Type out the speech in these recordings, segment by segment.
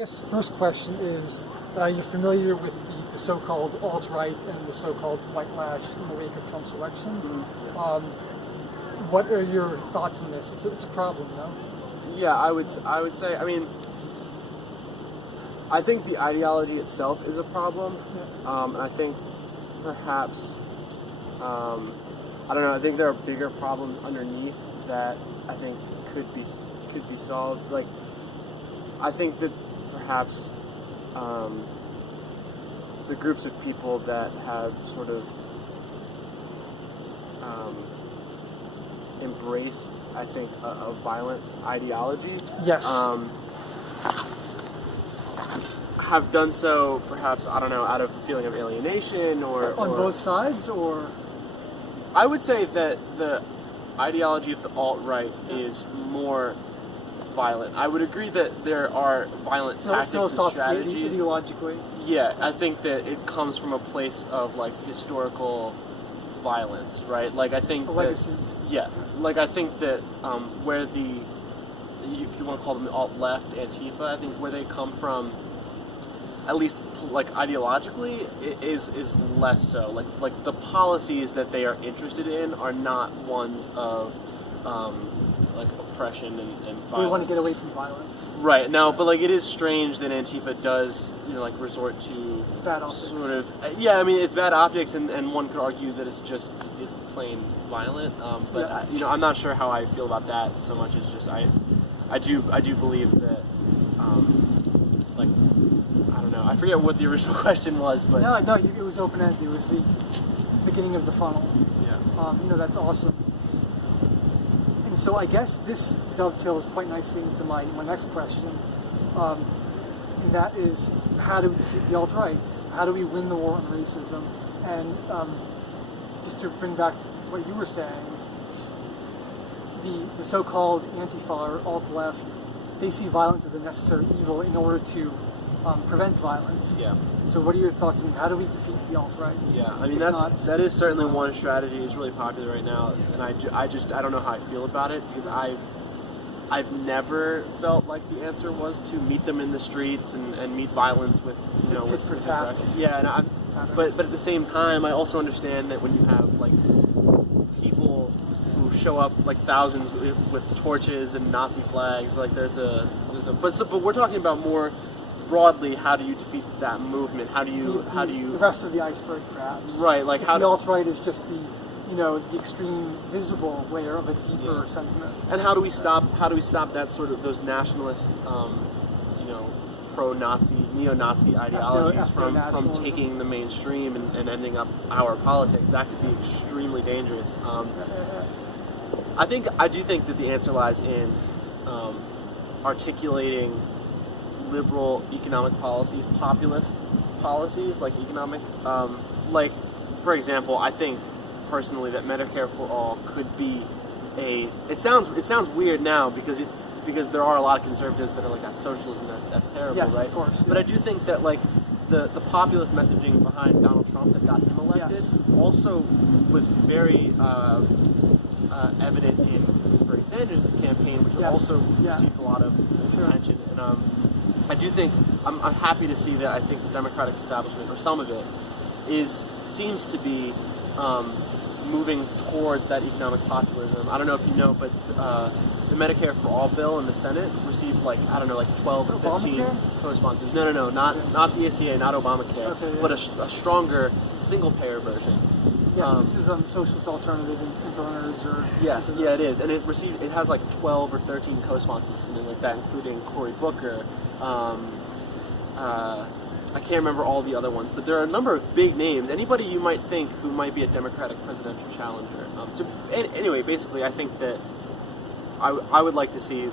Guess first question is, you're familiar with the so-called alt-right and the so-called white lash in the wake of Trump's election. Mm-hmm. What are your thoughts on this? It's a problem, no? Yeah, I would say, I mean, I think the ideology itself is a problem. Yeah. And I think perhaps, I don't know, I think there are bigger problems underneath that I think could be solved. Like, I think that perhaps the groups of people that have sort of embraced, I think, a violent ideology. Yes. Have done so, perhaps, I don't know, out of a feeling of alienation or on both sides, or? I would say that the ideology of the alt-right is more violent. I would agree that there are violent tactics and strategies. Ideologically. Yeah, I think that it comes from a place of, like, historical violence, right? Like, I think legacy. Yeah, like, I think that where if you want to call them the alt-left, Antifa, I think where they come from, at least, like, ideologically, is less so. Like the policies that they are interested in are not ones of like oppression and violence. We want to get away from violence. Right. Now, but like it is strange that Antifa does, like resort to bad optics. Sort of, yeah, I mean, it's bad optics, and one could argue that it's plain violent. But yeah. I'm not sure how I feel about that so much as just I do believe that like, I don't know, I forget what the original question was, but no, it was open-ended. It was the beginning of the funnel. Yeah. That's awesome. And so I guess this dovetails quite nicely into my next question, and that is, how do we defeat the alt-right? How do we win the war on racism? And just to bring back what you were saying, the so-called Antifa or alt-left, they see violence as a necessary evil in order to prevent violence. Yeah. So what are your thoughts on how do we defeat the alt-right? Yeah, I mean, that is certainly one strategy. It's really popular right now, and I don't know how I feel about it, because I've never felt like the answer was to meet them in the streets and meet violence with, tit for tat. Yeah, but at the same time, I also understand that when you have like people who show up like thousands with torches and Nazi flags, like but we're talking about more broadly, how do you defeat that movement? How do you the rest of the iceberg, perhaps? Right, like the alt-right is just the extreme visible layer of a deeper sentiment. And how do we stop that sort of those nationalist pro-Nazi, neo-Nazi ideologies from taking the mainstream and ending up our politics? That could be extremely dangerous. I do think that the answer lies in articulating liberal economic policies, populist policies, like economic, like, for example, I think personally that Medicare for All could be it sounds weird now because there are a lot of conservatives that are like, that's socialism, that's terrible, yes, right? Of course. Yeah. But I do think that like the populist messaging behind Donald Trump that got him elected also was very evident in Bernie Sanders' campaign, which also received a lot of attention. And I do think I'm happy to see that I think the Democratic establishment, or some of it, seems to be moving towards that economic populism. I don't know if you know, but the Medicare for All bill in the Senate received like 12 or 15 co-sponsors. No, not the ACA, not Obamacare, but a stronger single-payer version. Yes, this is socialist alternative in Berners or... Yes, yeah, it is, and it has like 12 or 13 co-sponsors or something like that, including Cory Booker. I can't remember all the other ones, but there are a number of big names. Anybody you might think who might be a Democratic presidential challenger. Anyway, basically, I think that I would like to see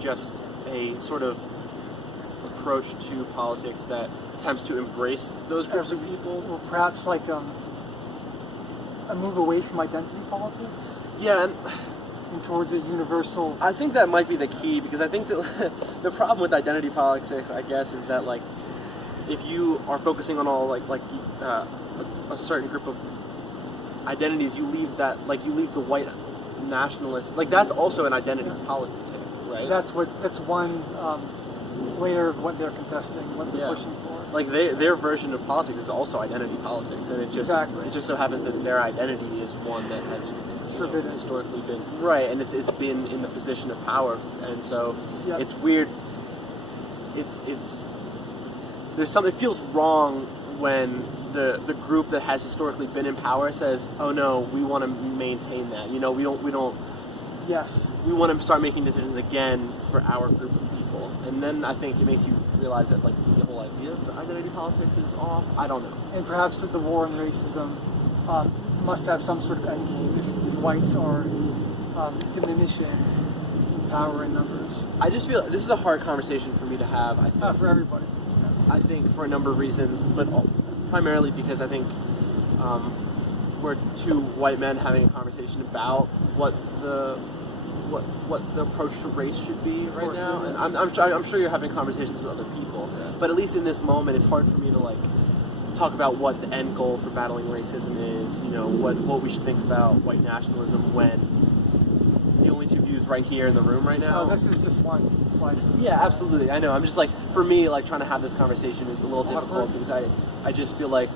just a sort of approach to politics that attempts to embrace those groups of people. Or perhaps like a move away from identity politics? Yeah, and towards a universal... I think that might be the key, because I think that the problem with identity politics, I guess, is that like if you are focusing on all like a certain group of identities, you leave the white nationalist, like that's also an identity politic, right? That's one layer of what they're contesting, what they're Yeah. pushing for. Like their version of politics is also identity politics, and it just so happens that their identity is one that has forbidden. historically been right, and it's been in the position of power, and so Yep. it's weird. It's there's something. It feels wrong when the group that has historically been in power says, "Oh no, we want to maintain that." You know, we don't. Yes. We want to start making decisions again for our group of people, and then I think it makes you realize that like the whole idea of identity politics is off. I don't know. And perhaps that the war on racism must have some sort of end game if whites are diminishing in power and numbers. I just feel this is a hard conversation for me to have. I think For everybody. I think for a number of reasons, but primarily because I think we're two white men having a conversation about what the approach to race should be right course, now, yeah. and I'm sure you're having conversations with other people, but at least in this moment, it's hard for me to like talk about what the end goal for battling racism is. You know, what we should think about white nationalism when the only two views right here in the room right now. Oh, this is just one slice. Yeah, absolutely. I know. I'm just like, for me, like trying to have this conversation is a little difficult because I just feel like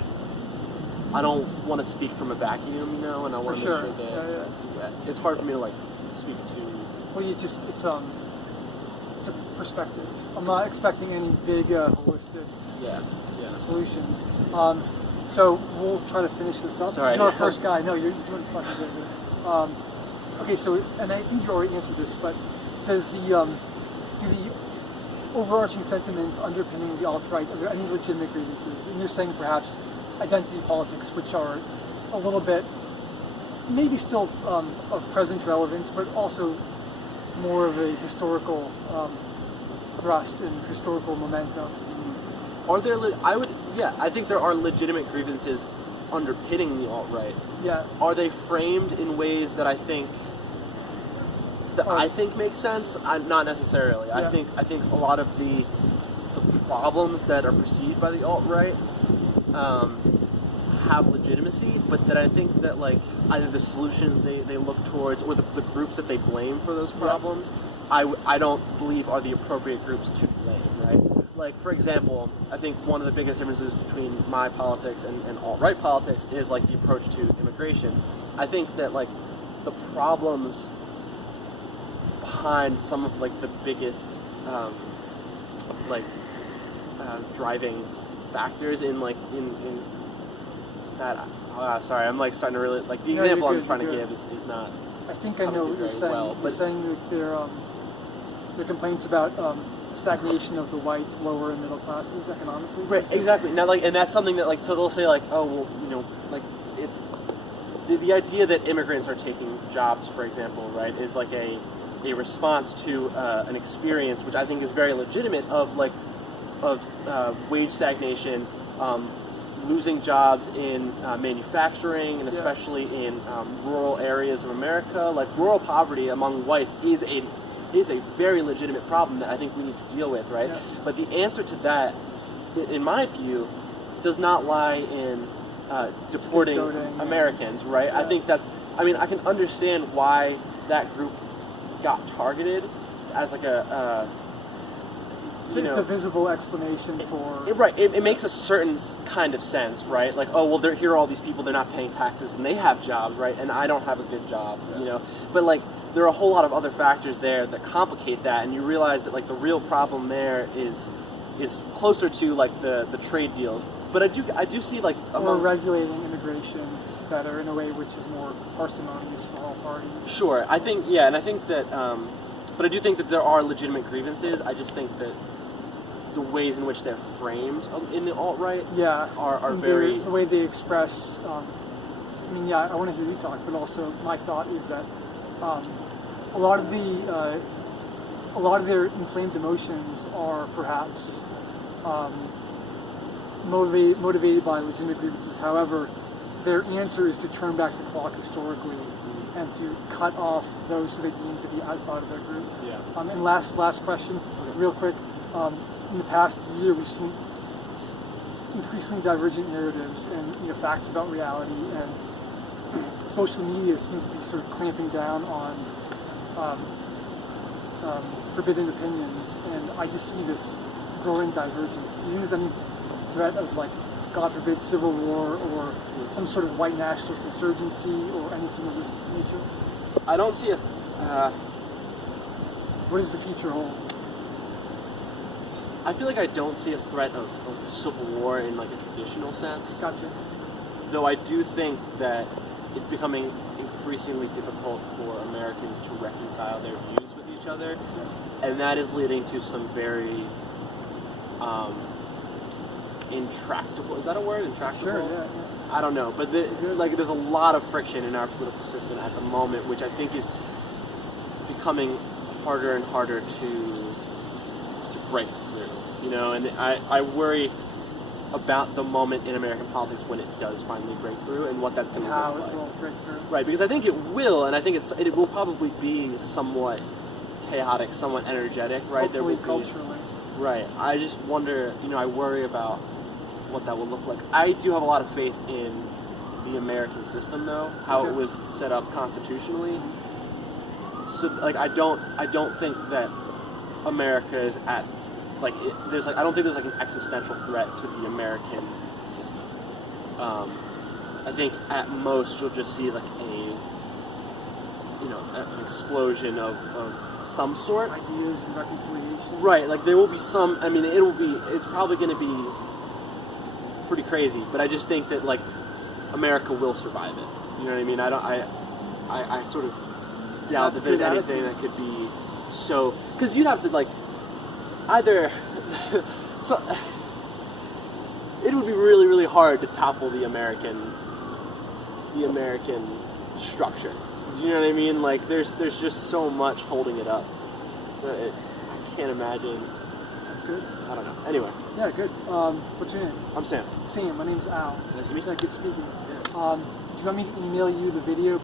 I don't want to speak from a vacuum, you know, and I want to make sure that yeah, it's hard for me to like speak to. Well, it's a perspective. I'm not expecting any big holistic solutions. So we'll try to finish this up. Sorry. You're our first guy. No, you're doing fucking good. Okay, so, and I think you already answered this, but does do the overarching sentiments underpinning the alt-right, are there any legitimate grievances? And you're saying perhaps identity politics, which are a little bit, maybe still of present relevance, but also more of a historical thrust and historical momentum. Are there? I think there are legitimate grievances underpinning the alt-right. Yeah. Are they framed in ways that I think make sense? Not necessarily. Yeah. I think a lot of the problems that are perceived by the alt-right have legitimacy, but that I think that like either the solutions they look towards or the groups that they blame for those problems, I don't believe are the appropriate groups to blame, right? Like, for example, I think one of the biggest differences between my politics and alt-right politics is like the approach to immigration. I think that like the problems behind some of like the biggest driving factors in that. Sorry, I'm like starting to really like the example I'm trying to give is not. I think I know what you're saying. You're saying that there are complaints about stagnation of the whites, lower and middle classes economically. Right, exactly. Now, like, and that's something that like, so they'll say like, oh well, you know, like it's the idea that immigrants are taking jobs, for example, right, is like a response to an experience which I think is very legitimate of wage stagnation, losing jobs in manufacturing, and especially in rural areas of America. Like rural poverty among whites is a very legitimate problem that I think we need to deal with, right? Yeah. But the answer to that, in my view, does not lie in deporting Americans, right? Yeah. I think I can understand why that group got targeted as like it's a visible explanation for... It makes a certain kind of sense, right? Like, oh, well, here are all these people, they're not paying taxes, and they have jobs, right? And I don't have a good job, you know? But, like, there are a whole lot of other factors there that complicate that, and you realize that, like, the real problem there is closer to, like, the trade deals. But I do see, like... Or regulating immigration better in a way which is more parsimonious for all parties. Sure. I think, yeah, and I think that... but I do think that there are legitimate grievances. I just think that the ways in which they're framed in the alt-right are very... The way they express... I want to hear you talk, but also my thought is that a lot of their inflamed emotions are perhaps motivated by legitimate grievances. However, their answer is to turn back the clock historically and to cut off those who they deem to be outside of their group. Yeah. And last question, real quick. In the past year, we've seen increasingly divergent narratives and facts about reality, and social media seems to be sort of clamping down on forbidden opinions, and I just see this growing divergence. Do you think there's any threat of, like, God forbid, civil war or some sort of white nationalist insurgency or anything of this nature? I don't see a. What does the future hold? I feel like I don't see a threat of civil war in like a traditional sense. Gotcha. Though I do think that it's becoming increasingly difficult for Americans to reconcile their views with each other, and that is leading to some very intractable. Is that a word? Intractable? Sure. Yeah. I don't know, but there's a lot of friction in our political system at the moment, which I think is becoming harder and harder to break through. You know, and I worry about the moment in American politics when it does finally break through and what that's going to look like. How it will break through. Right, because I think it will, and I think it will probably be somewhat chaotic, somewhat energetic. Right, Hopefully culturally. Right, I just wonder. You know, I worry about what that will look like. I do have a lot of faith in the American system, though, how it was set up constitutionally. So, like, I don't think that America is at, like, I don't think there's like an existential threat to the American system. I think at most you'll just see like an explosion of some sort. Ideas and reconciliation. Right, like there will be some. I mean, it's probably going to be pretty crazy, but I just think that like America will survive it. You know what I mean? I sort of doubt that there's anything that could be so, because you'd have to like either so it would be really, really hard to topple the American structure. Do you know what I mean? Like there's just so much holding it up. I can't imagine. That's good. I don't know. Anyway. Yeah, good. What's your name? I'm Sam. Sam. My name's Al. Nice to meet you. Good speaking. Do you want me to email you the video?